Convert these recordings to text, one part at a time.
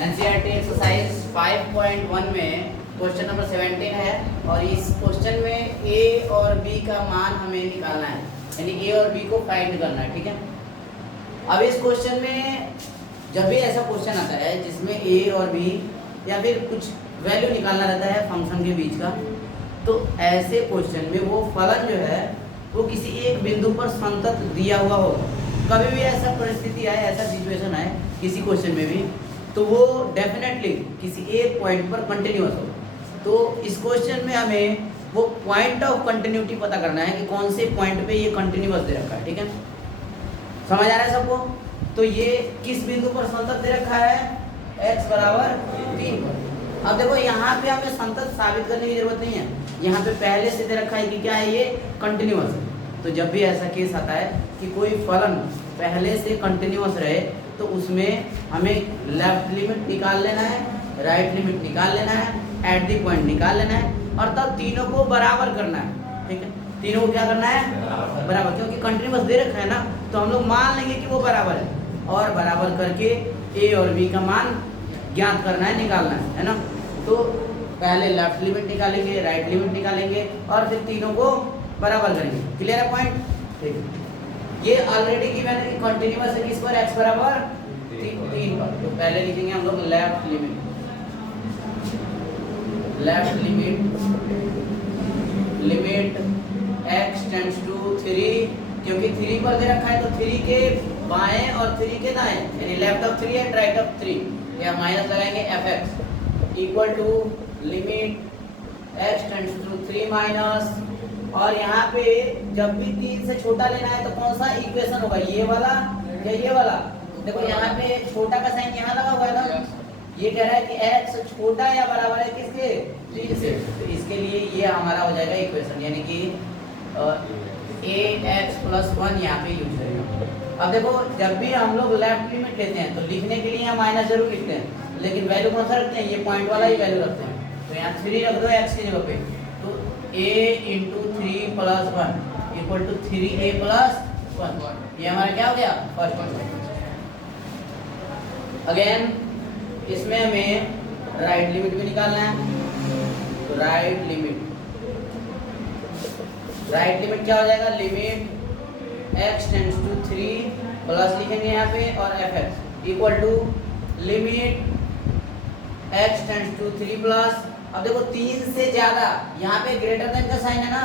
NCERT exercise 5.1 में question number 17 है और इस क्वेश्चन में ए और बी का मान हमें निकालना है, यानी ए और बी को फाइंड करना है। ठीक है, अब इस क्वेश्चन में जब भी ऐसा क्वेश्चन आता है जिसमें ए और बी या फिर कुछ वैल्यू निकालना रहता है फंक्शन के बीच का, तो ऐसे क्वेश्चन में वो फलन जो है वो किसी एक बिंदु पर संतत दिया हुआ हो। कभी भी ऐसा परिस्थिति आए, ऐसा सिचुएशन आए किसी क्वेश्चन में भी, तो वो डेफिनेटली किसी एक पॉइंट पर कंटिन्यूअस हो। तो इस क्वेश्चन में हमें वो पॉइंट ऑफ कंटिन्यूटी पता करना है कि कौन से पॉइंट पे ये कंटिन्यूअस दे रखा है। ठीक है, समझ आ रहा है सबको? तो ये किस बिंदु पर संतत दे रखा है? x बराबर 3 पर। अब देखो यहाँ पे हमें संतत साबित करने की जरूरत नहीं है, यहाँ पे पहले से दे रखा है कि क्या है, ये कंटिन्यूअस है। तो जब भी ऐसा केस आता है कि कोई फलन पहले से कंटिन्यूअस रहे तो उसमें हमें लेफ्ट लिमिट निकाल लेना है, राइट लिमिट निकाल लेना है, एट द पॉइंट निकाल लेना है और तब तीनों को बराबर करना है। ठीक है, तीनों को क्या करना है? बराबर, क्योंकि कंटिन्यूअस दे रखा है ना, तो हम लोग मान लेंगे कि वो बराबर है और बराबर करके ए और बी का मान ज्ञात करना है, निकालना है ना। तो पहले लेफ्ट लिमिट निकालेंगे, राइट लिमिट निकालेंगे और फिर तीनों को बराबर करेंगे। क्लियर है पॉइंट? ठीक है, ये ऑलरेडी गिवन है कि कंटिन्यूअस है किस पर? x बराबर 3 पर। तो पहले लिखेंगे हम लोग left limit x tends to 3, क्योंकि 3 पर दे रखा है तो 3 के बाएं और 3 के दाएं, यानी left of 3 and right of 3, या माइनस लगाएंगे fx equal to limit x tends to 3 minus, और यहाँ पे जब भी 3 से छोटा लेना है तो कौन सा इक्वेशन होगा, ये वाला या ये वाला? देखो यहाँ पे छोटा का साइन यहाँ लगा हुआ है ना, ये कह रहा है कि x छोटा या बराबर है किसके? 3 से। तो इसके लिए ये हमारा हो जाएगा इक्वेशन, यानी कि ax + 1 यहाँ पे यूज करेगा। अब देखो जब भी हम लोग लेफ्ट लिमिट लेते हैं तो लिखने के लिए यहाँ माइनस जरूर लिखते हैं, लेकिन वैल्यू कौन सा रखते हैं? ये पॉइंट वाला ही वैल्यू रखते हैं। तो यहाँ 3 रख दो x की जगह पे, तो a × 3 + 1 इक्वल टू 3a + 1। ये हमारा क्या हो गया? First point. अगेन इसमें हमें राइट लिमिट भी निकालना है, तो राइट लिमिट क्या हो जाएगा? Limit x tends to 3 plus लिखेंगे यहाँ पे और fx equal to limit x tends to 3 plus. अब देखो 3 से ज्यादा, यहाँ पे ग्रेटर देन का साइन है ना,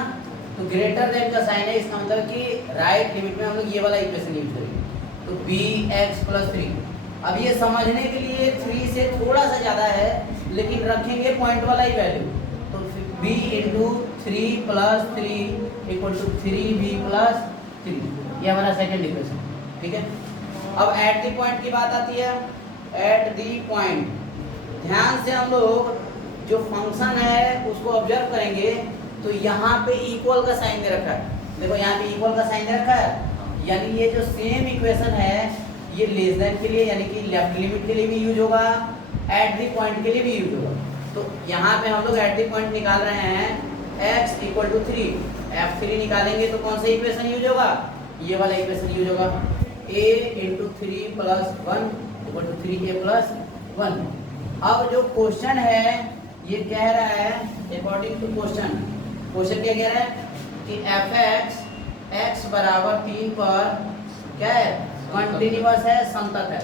तो ग्रेटर देन का साइन है, इसका मतलब कि राइट लिमिट में हम लोग ये वाला इक्वेशन यूज करेंगे, तो bx + 3। अब ये समझने के लिए 3 से थोड़ा सा ज्यादा है, लेकिन रखेंगे पॉइंट वाला ही वैल्यू, तो b × 3 + 3 इक्वल टू 3b + 3। ये हमारा सेकंड इक्वेशन। ठीक है, अब एट द पॉइंट की बात आती है। एट द पॉइंट ध्यान से हम लोग जो फंक्शन है उसको ऑब्जर्व करेंगे, तो यहाँ पे इक्वल का साइन दे रखा है। देखो यहाँ पे इक्वल का साइन दे रखा है, यानी ये जो सेम इक्वेशन है ये लेस देन के लिए, यानी कि लेफ्ट लिमिट के लिए भी यूज होगा, एट द पॉइंट के लिए भी यूज होगा। तो यहाँ पे हम लोग एट द पॉइंट निकाल रहे हैं x = 3, f3 निकालेंगे तो कौन सा इक्वेशन यूज होगा? ये वाला इक्वेशन यूज होगा, a × 3 + 1 इक्वल टू 3a + 1। अब जो क्वेश्चन है ये कह रहा है, अकॉर्डिंग टू क्वेश्चन क्या कह रहा है कि fx x बराबर 3 पर क्या है? कंटिन्यूअस है, संतत है।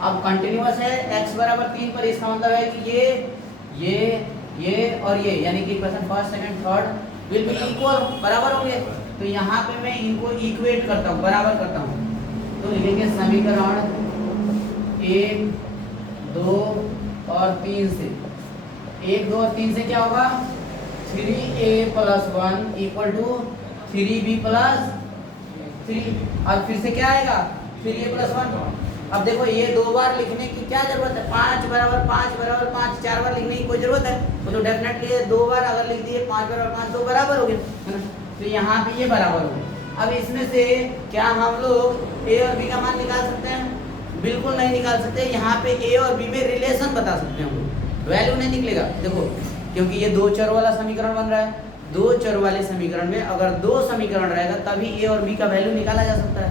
अब कंटिन्यूअस है x बराबर 3 पर, इसका मतलब है कि ये और ये, यानी कि equation first second third will be equal, बराबर होंगे। तो यहाँ पे मैं इनको इक्वेट करता हूँ, बराबर करता हूँ, तो लिखेंगे समीकरण 1, 2 और 3 से। 1, 2 और 3 से क्या होगा? 3a + 1 equal to 3b + 3। अब फिर से क्या आएगा? 3a + 1। अब देखो ये 2 बार लिखने की क्या जरूरत है? 5 बराबर 5 बराबर 5 4 बार लिखने की कोई जरूरत है? तो डेफिनेटली 2 बार अगर लिख दिए 5 बराबर 5 तो बराबर हो गए, है ना। तो यहाँ पे ये बराबर हो गए। अब इसमें से क्या हम लोग a और b का मान निकाल सकते हैं? बिल्कुल नहीं निकाल सकते। यहाँ पे a और b में रिलेशन बता सकते हैं हम लोग, वैल्यू नहीं निकलेगा। देखो क्योंकि ये 2 चर वाला समीकरण बन रहा है, 2 चर वाले समीकरण में अगर 2 समीकरण रहेगा तभी a और b का वैल्यू निकाला जा सकता है।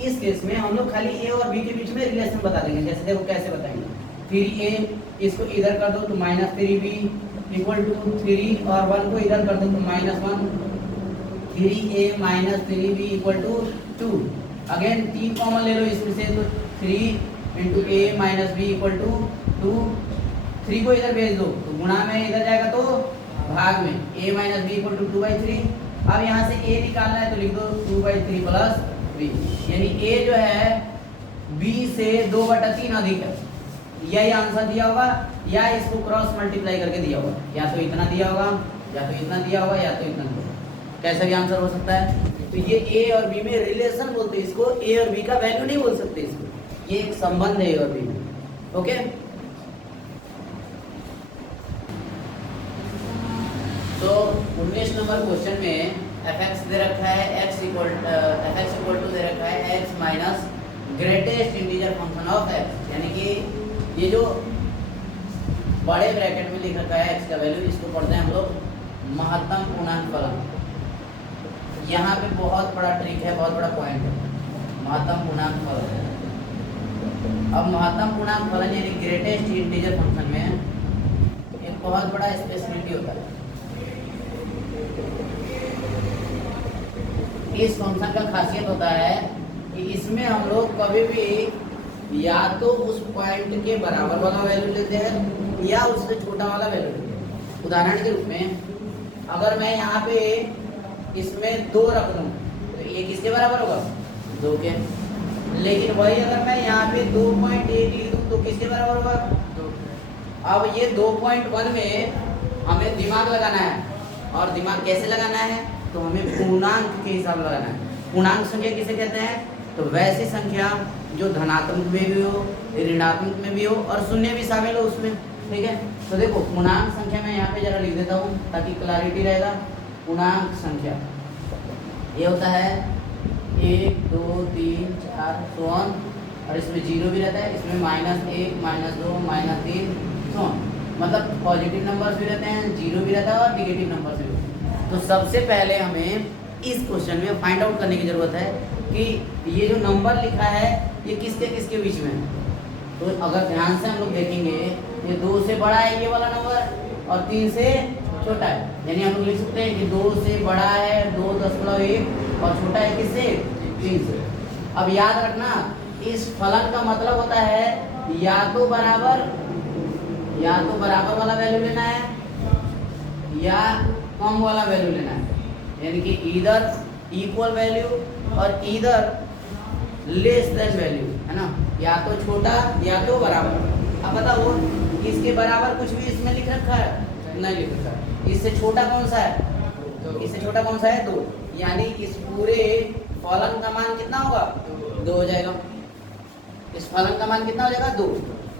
इस केस में हम लोग खाली ए और बी के बीच में रिलेशन बता देंगे। जैसे देखो कैसे बताएंगे, 3a इसको इधर कर दो तो -3b इक्वल टू 3 और 1 को इधर कर दो तो -1, 3a - 3b equal to 2। Again 3 common ले लो इसमें से तो 3 × a - b इक्वल टू 2। 3 को इधर भेज दो तो गुणा में इधर जाएगा तो भाग में a - b इक्वल टू 2/3। अब यहाँ से a निकालना है तो लिख दो 2/3 प्लस b, यानी a जो है b से 2/3 अधिक है। यही आंसर दिया होगा, या इसको क्रॉस मल्टीप्लाई करके दिया होगा, या तो इतना दिया होगा, या तो इतना दिया होगा, या तो इतना दिया होगा, कैसा भी आंसर हो सकता है। तो ये a और b में रिलेशन बोलते हैं इसको, a और b का वैल्यू नहीं बोल सकते इसको, ये एक संबंध है a और b में। ओके, तो 19 नंबर क्वेश्चन में fx दे रखा है, fx इक्वल टू दे रखा है x minus greatest integer function of x, यानी कि ये जो बड़े ब्रैकेट में लिख रखा है x का वैल्यू, इसको पढ़ते हैं हम लोग महत्तम पूर्णांक फलन। यहाँ पे बहुत बड़ा ट्रिक है, बहुत बड़ा पॉइंट है, महत्तम पूर्णांक फलन। अब महत्तम पूर्णांक फलन यानी ग्रेटेस्ट इंटीजर फंक्शन में एक बहुत बड़ा स्पेशलिटी होता है। इस फंक्शन का खासियत होता है कि इसमें हम लोग कभी भी या तो उस पॉइंट के बराबर वाला वैल्यू लेते हैं या उससे छोटा वाला वैल्यू लेते हैं। उदाहरण के रूप में अगर मैं यहाँ पे इसमें 2 रख दूँ तो ये किसके बराबर होगा, 2 के। लेकिन वही अगर मैं यहाँ पे 2.1 लिख दूँ तो किसके बराबर होगा, 2। अब ये 2.1 में हमें दिमाग लगाना है, और दिमाग कैसे लगाना है, तो हमें पूर्णांक के हिसाब लगाना है। पूर्णांक संख्या किसे कहते हैं, तो वैसी संख्या जो धनात्मक में भी हो, ऋणात्मक में भी हो और शून्य भी शामिल हो उसमें, ठीक है। तो देखो पूर्णांक संख्या मैं यहाँ पे जरा लिख देता हूँ ताकि क्लैरिटी रहेगा। पूर्णांक संख्या ये होता है 1 2 3 4 so on, और इसमें 0 भी रहता है, इसमें -1 -2 -3 so on। मतलब पॉजिटिव नंबर्स भी रहते हैं, 0 भी रहता है और निगेटिव नंबर्स भी रहते हैं। तो सबसे पहले हमें इस क्वेश्चन में फाइंड आउट करने की ज़रूरत है कि ये जो नंबर लिखा है ये किसके किसके बीच में है। तो अगर ध्यान से हम लोग देखेंगे ये 2 से बड़ा है ये वाला नंबर और 3 से छोटा है, यानी हम लोग लिख सकते हैं कि 2 से बड़ा है 2.1 और छोटा है किससे, 3 से। अब याद रखना इस फलन का मतलब होता है या तो बराबर वाला वैल्यू लेना है या कम वाला वैल्यू लेना है, यानी कि इधर इक्वल वैल्यू और इधर लेस देन वैल्यू, है ना, या तो छोटा या तो बराबर। अब बताओ इसके बराबर कुछ भी इसमें लिख रखा है, नहीं लिख रखा है। इससे छोटा कौन सा है, इससे छोटा कौन सा है, 2, यानी इस पूरे फलन का मान कितना होगा, 2 हो जाएगा। इस फलन का मान कितना हो जाएगा, 2।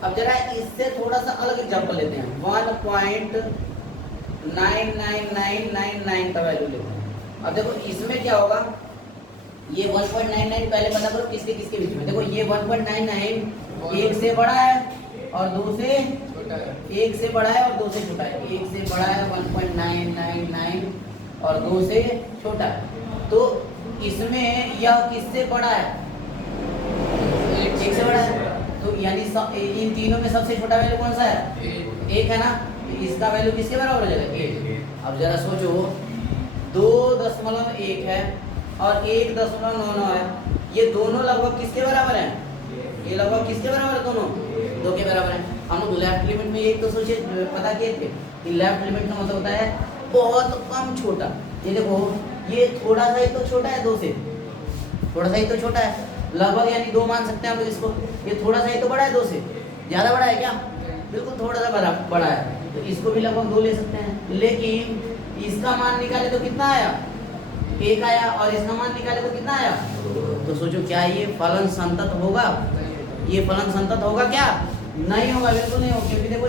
अब जरा इससे थोड़ा सा अलग एग्जांपल लेते हैं, 1.99999 का वैल्यू लेते हैं। अब देखो इसमें क्या होगा, ये 1.99 पहले पता करो किसके किसके बीच में। देखो ये 1.99 1 से बड़ा है और 2 से छोटा है, 1 से बड़ा है और 2 से छोटा है, 1 से बड़ा है 1.999 और 2 से छोटा है। तो इसमें यह किससे बड़ा है, 1 से बड़ा है, तो यानी इन तीनों में सबसे छोटा वैल्यू कौन सा है, 1 है ना, इसका वैल्यू किसके बराबर हो जाएगा, 1। अब जरा सोचो 2.1 है और 1.99 है, ये दोनों लगभग किसके बराबर हैं, ये लगभग किसके बराबर है, दोनों 2 के बराबर हैं। हम लोग लेफ्ट लिमिट में एक तो सोचिए पता किए थे कि लेफ्ट लिमिट का मतलब होता है बहुत कम छोटा। ये देखो ये थोड़ा सा ही तो छोटा है 2 से, थोड़ा सा ही तो छोटा है लगभग, यानी 2 मान सकते हैं हम लोग इसको। ये थोड़ा सा ही तो बड़ा है 2 से, ज़्यादा बड़ा है क्या, बिल्कुल थोड़ा सा बड़ा है, तो इसको भी लगभग 2 ले सकते हैं। लेकिन इसका मान निकाले तो कितना आया, 1 आया, और इसका मान निकाले तो कितना आया, तो सोचो क्या ये फलन संतत होगा, ये फलन संतत होगा क्या, नहीं होगा, बिल्कुल नहीं होगा। क्योंकि देखो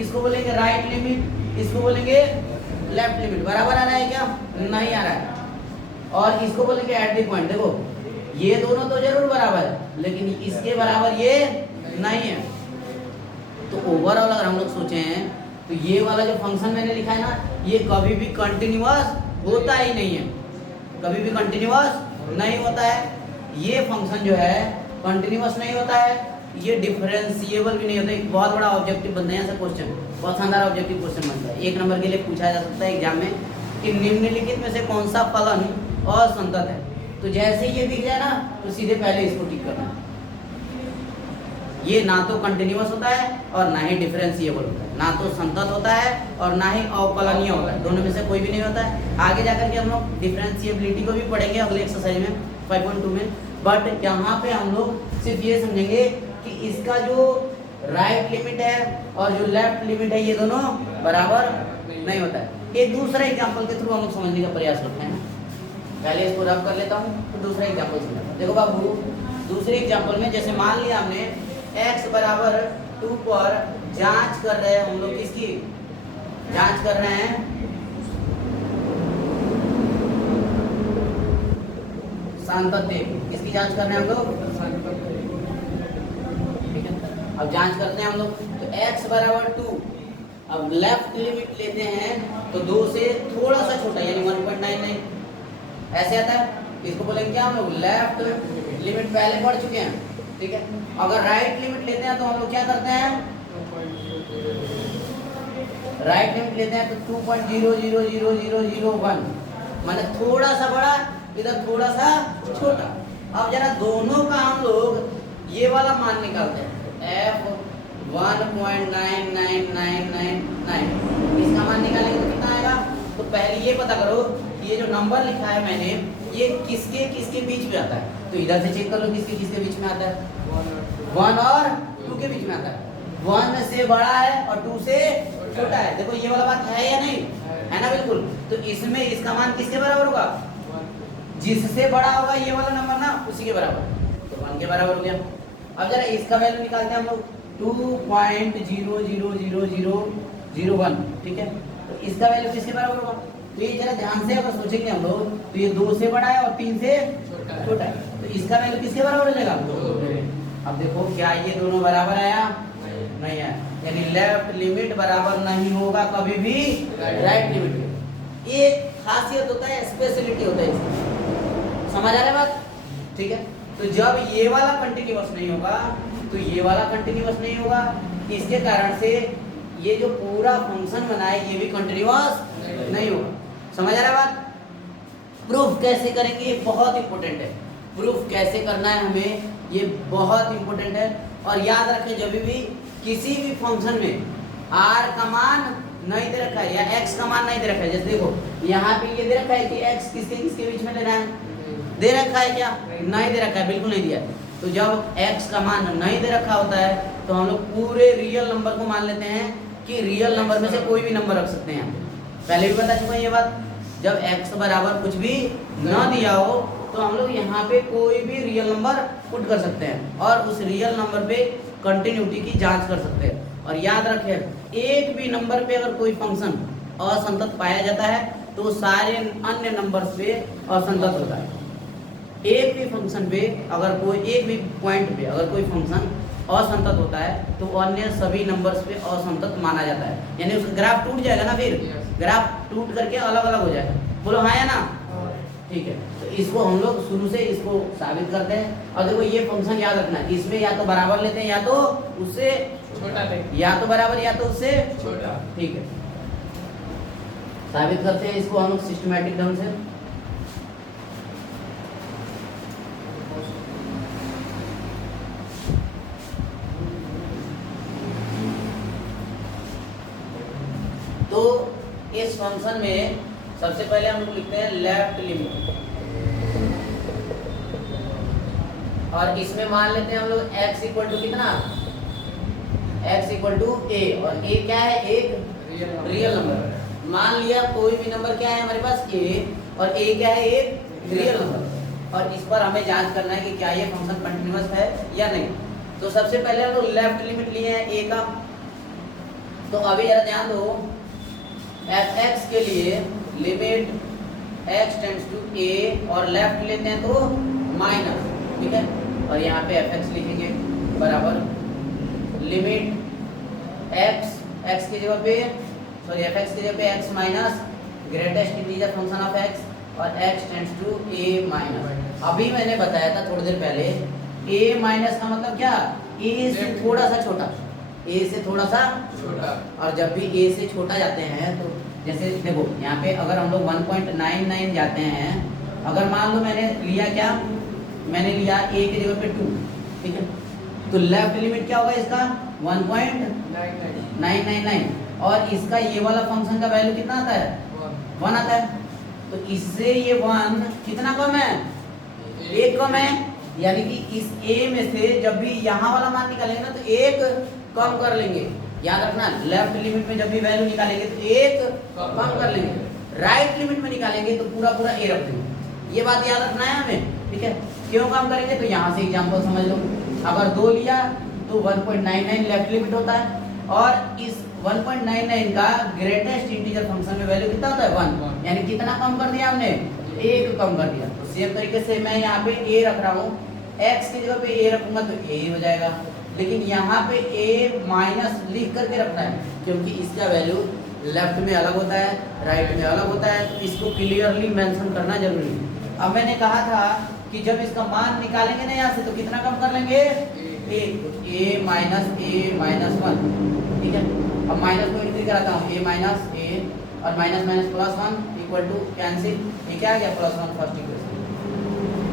इसको बोलेंगे राइट लिमिट, इसको बोलेंगे लेफ्ट लिमिट, बराबर आ रहा है क्या, नहीं आ रहा है। और इसको बोलेंगे एट द पॉइंट, देखो ये दोनों तो जरूर बराबर है लेकिन इसके बराबर ये नहीं है। तो ओवरऑल अगर हम लोग सोचे हैं तो ये वाला जो फंक्शन मैंने लिखा है ना, ये कभी भी कंटिन्यूअस होता ही नहीं है, कभी भी कंटिन्यूअस नहीं होता है। ये फंक्शन जो है कंटिन्यूअस नहीं होता है, ये डिफरेंशिएबल भी नहीं होता। एक बहुत बड़ा ऑब्जेक्टिव बनता है यहाँ से क्वेश्चन, बहुत शानदार ऑब्जेक्टिव क्वेश्चन बनता है। 1 नंबर के लिए पूछा जा सकता है एग्जाम में कि निम्नलिखित में से कौन सा फलन असंतत है। तो जैसे ये दिख जाए ना तो सीधे पहले इसको टिक करना। ये ना तो कंटिन्यूअस होता है और ना ही डिफरेंशिएबल होता है, ना तो संतत होता है और ना ही अवकलनीय होता है, दोनों में से कोई भी नहीं होता है। आगे जाकर के हम लोग डिफरेंशिएबिलिटी को भी पढ़ेंगे अगले एक्सरसाइज में 5.2 में। बट यहाँ पे हम लोग सिर्फ ये समझेंगे कि इसका जो राइट लिमिट है और जो लेफ्ट लिमिट है ये दोनों बराबर नहीं होता है। एक दूसरा एग्जाम्पल के थ्रू हम लोग समझने का प्रयास करते हैं। पहले इसको रब कर लेता हूँ तो दूसरा एग्जाम्पल समझाता। देखो बाबू, दूसरे एग्जाम्पल में जैसे मान लिया हमने x बराबर 2 पर जांच कर रहे हैं हम लोग, किसकी जांच कर रहे हैं, सांतत्य। किसकी जांच कर रहे हैं हम लोग, ठीक है। अब जांच करते हैं हम लोग तो x बराबर 2, अब लेफ्ट लिमिट लेते हैं तो 2 से थोड़ा सा छोटा यानी 1.99 ऐसे आता है। इसको बोलेंगे क्या हम लोग, लेफ्ट लिमिट पहले पढ़ चुके हैं, ठीक है। अगर राइट लिमिट लेते हैं तो हम लोग क्या करते हैं, राइट लिमिट लेते हैं तो 2.00001 माने थोड़ा सा बड़ा इधर थोड़ा सा छोटा। अब जरा दोनों का हम लोग ये वाला मान निकालते हैं, f 1.99999, इसका मान निकालेंगे तो कितना आएगा। तो पहले ये पता करो कि ये जो नंबर लिखा है मैंने ये किसके किसके बीच में आता है। तो इधर से चेक कर लो किसके किसके बीच में आता है, 1 और 2 के बीच में आता है। 1 से बड़ा है और 2 से छोटा है। देखो ये वाला बात है या नहीं है ना, बिल्कुल। तो इसमें इसका मान किसके बराबर होगा, जिससे बड़ा होगा ये वाला नंबर ना उसी के बराबर, तो 1 के बराबर हो गया। अब जरा इसका वैल्यू निकालते हैं हम लोग 2.00001, ठीक है। तो इसका वैल्यू किसके बराबर होगा, तो ये जरा ध्यान से अगर सोचेंगे हम लोग तो ये 2 से बड़ा है और 3 से छोटा है, तो इसका वैल्यू किसके बराबर हो जाएगा। अब देखो क्या ये दोनों बराबर आया, नहीं है, यानी लेफ्ट लिमिट बराबर नहीं होगा कभी भी राइट लिमिट के। एक खासियत होता है, स्पेशलिटी होता है इसकी, समझ आ रहा है बात, ठीक है। तो जब ये वाला कंटिन्यूअस नहीं होगा तो ये वाला कंटिन्यूअस नहीं होगा, इसके कारण से ये जो पूरा फंक्शन बना है ये भी कंटिन्यूअस नहीं होगा। समझ आ रहा है बात। प्रूफ कैसे करेंगे ये बहुत इंपॉर्टेंट है, प्रूफ कैसे करना है हमें ये बहुत इंपॉर्टेंट है। और याद रखें जब भी किसी भी फंक्शन में r का मान नहीं दे रखा है या x का मान नहीं दे रखा है, जैसे देखो यहाँ पे ये दे रखा है कि x किसके किसके बीच में लेना है, दे रखा है क्या, नहीं दे रखा है, बिल्कुल नहीं दिया। तो जब x का मान नहीं दे रखा होता है तो हम लोग पूरे रियल नंबर को मान लेते हैं कि रियल नंबर में से कोई भी नंबर रख सकते हैं। पहले भी बता चुका हूं ये बात, जब x बराबर कुछ भी ना दिया हो तो हम लोग यहाँ पे कोई भी रियल नंबर पुट कर सकते हैं और उस रियल नंबर पे कंटिन्यूटी की जांच कर सकते हैं। और याद रखें एक भी नंबर पे अगर कोई फंक्शन असंतत पाया जाता है तो सारे अन्य नंबर्स पे असंतत होता है। एक भी फंक्शन पे अगर कोई एक भी पॉइंट पे अगर कोई फंक्शन असंतत होता है तो अन्य सभी नंबर्स पे असंतत माना जाता है, यानी उसका ग्राफ टूट जाएगा ना, फिर ग्राफ टूट करके अलग अलग हो जाएगा। बोलो हाँ या ना, ठीक है। तो इसको हम लोग शुरू से इसको साबित करते हैं। और देखो ये फंक्शन याद रखना है, इसमें या तो बराबर लेते हैं या तो उससे छोटा लेते, या तो बराबर या तो उससे छोटा, ठीक है। साबित करते हैं इसको हम लोग सिस्टमैटिक ढंग से। तो इस फंक्शन में सबसे पहले हम लोग लिखते हैं लेफ्ट लिमिट और इसमें मान लेते हैं हम लोग x इक्वल टू कितना, x इक्वल टू a और a क्या है, एक रियल नंबर। मान लिया कोई भी नंबर क्या है हमारे पास a और a क्या है, एक रियल नंबर। और इस पर हमें जांच करना है कि क्या ये फंक्शन कंटिन्यूअस है या नहीं। तो सबसे पहले हम लोग लेफ्ट लिमिट लिए हैं a का, तो अभी जरा ध्यान दो fx के लिए limit x tends to a और लेफ्ट लेते हैं तो माइनस, ठीक है। और यहाँ पे fx लिखेंगे बराबर लिमिट x की जगह पे fx की जगह पे x minus greatest integer function of x और x tends to a minus. अभी मैंने बताया था थोड़ी देर पहले a माइनस का मतलब क्या, a से थोड़ा सा छोटा, a से थोड़ा सा छोटा। और जब भी a से छोटा जाते हैं तो जैसे देखो यहाँ पे अगर हम लोग 1.99 जाते हैं, अगर मान लो मैंने लिया क्या, मैंने लिया a की जगह पे 2, ठीक है, तो लेफ्ट लिमिट क्या होगा इसका 1.999 और इसका ये वाला फंक्शन का वैल्यू कितना आता है 1 आता है। तो इससे ये 1 कितना कम है, 1 कम है, यानी कि इस a में से जब भी यहाँ वाला मान निकालेंगे ना तो 1 कम कर लेंगे। याद रखना लेफ्ट लिमिट में जब भी वैल्यू निकालेंगे तो 1 कम कर लेंगे, राइट लिमिट में निकालेंगे तो पूरा पूरा a रख देंगे। ये बात याद रखना है हमें, ठीक है। क्यों कम करेंगे तो यहाँ से एग्जांपल समझ लो, अगर 2 लिया तो 1.99 लेफ्ट लिमिट होता है और इस 1.99 का ग्रेटेस्ट इंटीजर फंक्शन में वैल्यू कितना होता है 1, यानी कितना कम कर दिया हमने 1 कम कर दिया। तो सेम तरीके से मैं यहाँ पे a रख रहा हूँ, x की जगह पे a रखूंगा तो a हो जाएगा, लेकिन यहाँ पे a माइनस लिख करके रखना है क्योंकि इसका वैल्यू लेफ्ट में अलग होता है, राइट में अलग होता है, तो इसको क्लियरली मेंशन करना जरूरी है। अब मैंने कहा था कि जब इसका मान निकालेंगे ना यहाँ से तो कितना कम कर लेंगे a माइनस 1, ठीक है। अब माइनस को एंट्री कराता हूँ a माइनस a और minus minus plus 1 equal to cancel, ये क्या आ गया +1 फर्स्ट इक्वेशन।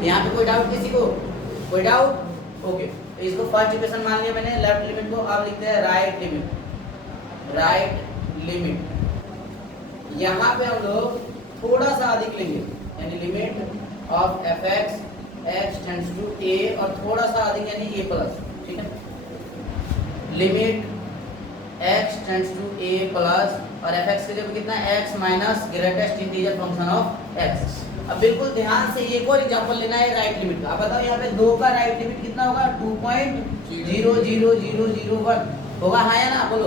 यहाँ पे कोई डाउट किसी को, कोई डाउट, ओके। तो इसको फर्स्ट इक्वेशन मान लिया मैंने लेफ्ट लिमिट को। अब लिखते हैं राइट लिमिट, राइट लिमिट यहाँ पे हम लोग थोड़ा सा अधिक लेंगे, यानी limit of fx x tends to a और थोड़ा सा अधिक यानी a प्लस, ठीक है। Limit x tends to a plus और fx के जगह कितना x minus greatest integer function of x। अब बिल्कुल ध्यान से एक और एग्जांपल लेना है राइट लिमिट का। अब बताओ यहाँ पे 2 का राइट लिमिट कितना होगा 2.00001 होगा, हाँ या ना, बोलो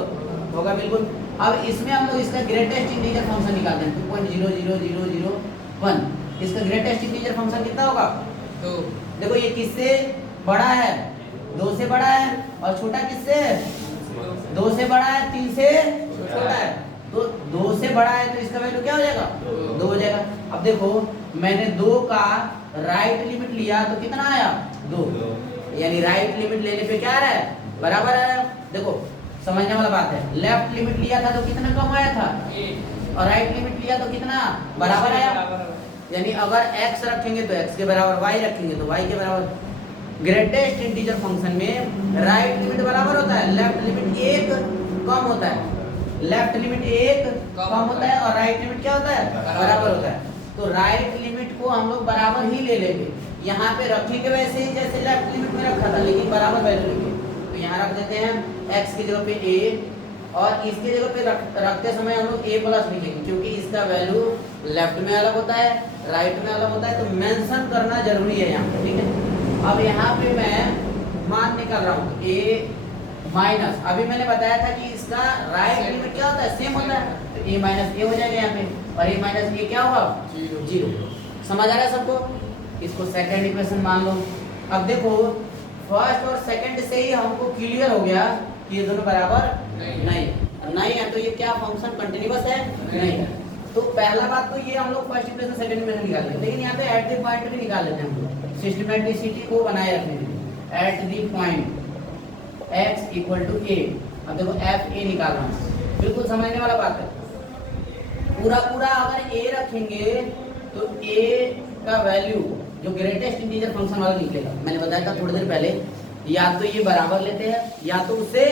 होगा बिल्कुल। अब इसमें हम लोग इसका ग्रेटेस्ट इंटीजर फंक्शन निकालते हैं 2.00001। इसका ग्रेटेस्ट इंटीजर फंक्शन कितना होगा, तो देखो ये किससे बड़ा है 2 से बड़ा है और छोटा किससे 2 से बड़ा है 3 से छोटा है, तो 2 से बड़ा है तो इसका वैल्यू क्या हो जाएगा 2 हो जाएगा। अब देखो मैंने 2 का राइट लिमिट लिया तो कितना आया 2, यानी राइट लिमिट लेने पे क्या आ रहा है बराबर आ रहा है। देखो समझने वाला बात है, लेफ्ट लिमिट लिया था तो कितना कम आया था और राइट लिमिट लिया तो कितना बराबर आया, यानी अगर x रखेंगे तो x के बराबर, y रखेंगे तो y के बराबर। ग्रेटेस्ट इंटीजर फंक्शन में राइट लिमिट बराबर होता है, लेफ्ट लिमिट 1 कम होता है, लेफ्ट लिमिट 1 कम होता है और राइट लिमिट क्या होता है बराबर होता है। तो राइट लिमिट को हम लोग बराबर ही ले लेंगे, यहाँ पे रखेंगे वैसे ही जैसे लेफ्ट लिमिट में रखा था, लेकिन बराबर वैल्यू लेंगे। तो यहाँ रख देते हैं x की जगह पे a और इसके जगह पे रखते समय हम लोग a प्लस लिखेंगे क्योंकि इसका वैल्यू लेफ्ट में अलग होता है, राइट में अलग होता है, तो मेंशन करना जरूरी है यहाँ पे, ठीक है। अब यहाँ पे मैं मान निकाल रहा हूँ a माइनस, अभी मैंने बताया था कि इसका राइट लिमिट क्या होता है सेम होता है, तो a माइनस a हो जाएगा यहाँ पे और a माइनस a क्या होगा 0। समझ आ रहा है सबको, इसको सेकंड इक्वेशन मान लो। अब देखो फर्स्ट और सेकंड से ही हमको क्लियर हो गया कि ये दोनों बराबर नहीं है, तो ये क्या फंक्शन कंटिन्यूअस है नहीं है। तो पहला बात तो ये हम लोग फर्स्ट इक्वेशन सेकंड इक्वेशन निकाल लेंगे, लेकिन यहाँ पे एट द पॉइंट भी निकाल लेते हैं हम लोग सिस्टमैटिसिटी को बनाए रखने के लिए। At the point x equal to a, अब देखो f a निकाल रहा हूँ, बिल्कुल समझने वाला बात है। पूरा पूरा अगर a रखेंगे तो a का वैल्यू जो ग्रेटेस्ट इंटीजर फंक्शन वाला निकलेगा, मैंने बताया था थोड़ी देर पहले, या तो ये बराबर लेते हैं या तो उससे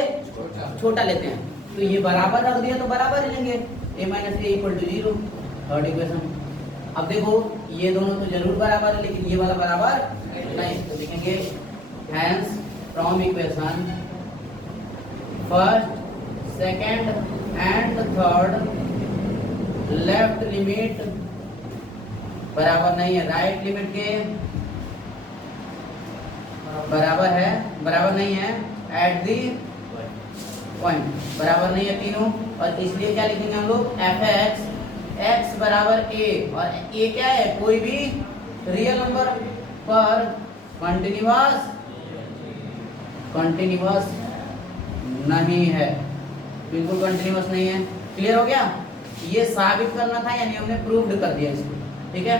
छोटा लेते हैं। तो ये बराबर रख दिया तो बराबर ही लेंगे, a minus a equal to 0, third equation. अब देखो ये दोनों तो जरूर बराबर है लेकिन ये वाला बराबर नहीं, तो लिखेंगे hence from equation first second and third left limit बराबर नहीं है राइट लिमिट के बराबर है, बराबर नहीं है एट दी पॉइंट बराबर नहीं है तीनों, और इसलिए क्या लिखेंगे हम लोग fx x बराबर a, और a क्या है कोई भी रियल नंबर पर कंटिन्यूअस नहीं है, बिल्कुल कंटिन्यूअस नहीं है। क्लियर हो गया, ये साबित करना था यानी हमने प्रूव्ड कर दिया इसको, ठीक है।